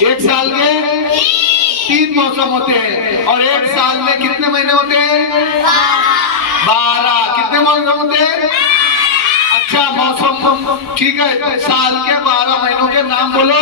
एक साल के 3 मौसम होते हैं और एक साल में कितने महीने होते हैं? 12। कितने मौसम होते हैं? अच्छा, मौसम ठीक है। साल के 12 महीनों के नाम बोलो।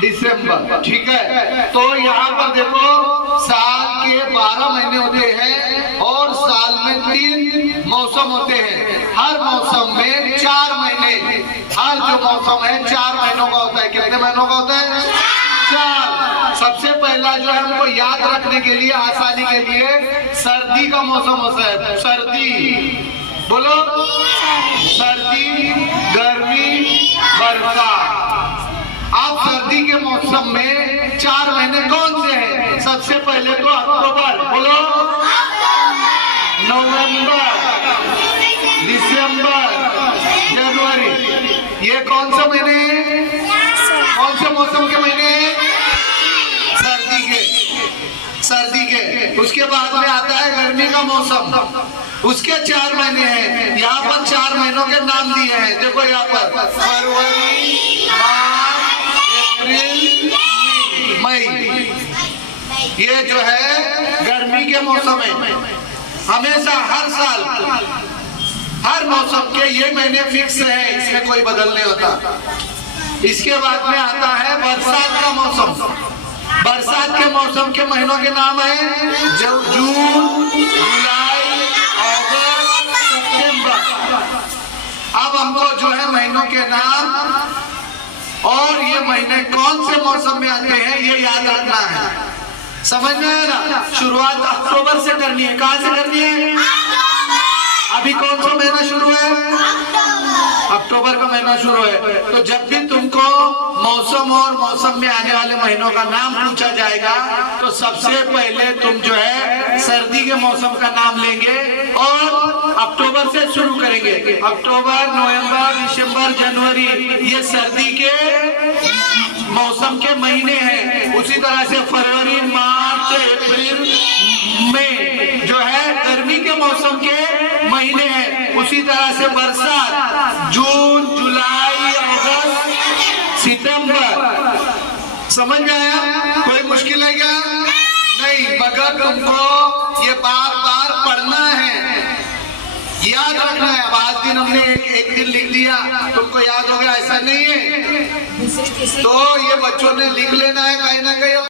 दिसंबर, ठीक है। तो यहाँ पर देखो, साल के 12 महीने होते हैं और साल में 3 मौसम होते हैं। हर मौसम में 4 महीने, हर जो मौसम है 4 महीनों का होता है। कितने महीनों का होता है? 4। सबसे पहला जो है हमको याद रखने के लिए, आसानी के लिए, सर्दी का मौसम होता है। सर्दी बोलो, सर्दी, गर्मी, बरसात। आप सर्दी के मौसम में 4 महीने कौन से हैं? सबसे पहले तो अक्टूबर, बोलो, नवंबर, दिसंबर, जनवरी। ये कौन से महीने हैं? कौन से मौसम के महीने हैं? सर्दी के, सर्दी के। उसके बाद में आता है गर्मी का मौसम, उसके 4 महीने हैं। यहाँ पर 4 महीनों के नाम दिए हैं। देखो यहाँ पर फरवरी, मई, ये जो है गर्मी के मौसम है। हमेशा हर साल हर मौसम के ये महीने फिक्स है, इसमें कोई बदल नहीं होता। इसके बाद में आता है बरसात का मौसम। बरसात के मौसम के महीनों के नाम है जून, जुलाई, अगस्त, सितंबर। अब हमको जो है महीनों के नाम और ये महीने कौन से मौसम में आते हैं ये याद रखना है। समझ में आया ना? शुरुआत अक्टूबर से करनी है। कहाँ से करनी है? अभी कौन सा महीना शुरू है? अक्टूबर का महीना शुरू है। तो जब भी तुमको मौसम और मौसम में आने वाले महीनों का नाम पूछा जाएगा तो सबसे पहले तुम जो है सर्दी के मौसम का नाम लेंगे और अक्टूबर से शुरू करेंगे। अक्टूबर, नवंबर, दिसंबर, जनवरी, ये सर्दी के मौसम के महीने हैं। उसी तरह से फरवरी, मार्च, अप्रैल, मई जो है गर्मी के मौसम के महीने हैं। उसी तरह से बरसात जून, जुलाई, अगस्त, सितंबर। समझ में आया? कोई मुश्किल है क्या? नहीं, मगर तुमको ये बार बार पढ़ना है, याद रखना है। अब आज दिन हमने एक दिन लिख दिया, तुमको याद हो गया, ऐसा नहीं है। तो ये बच्चों ने लिख लेना है कहीं ना कहीं।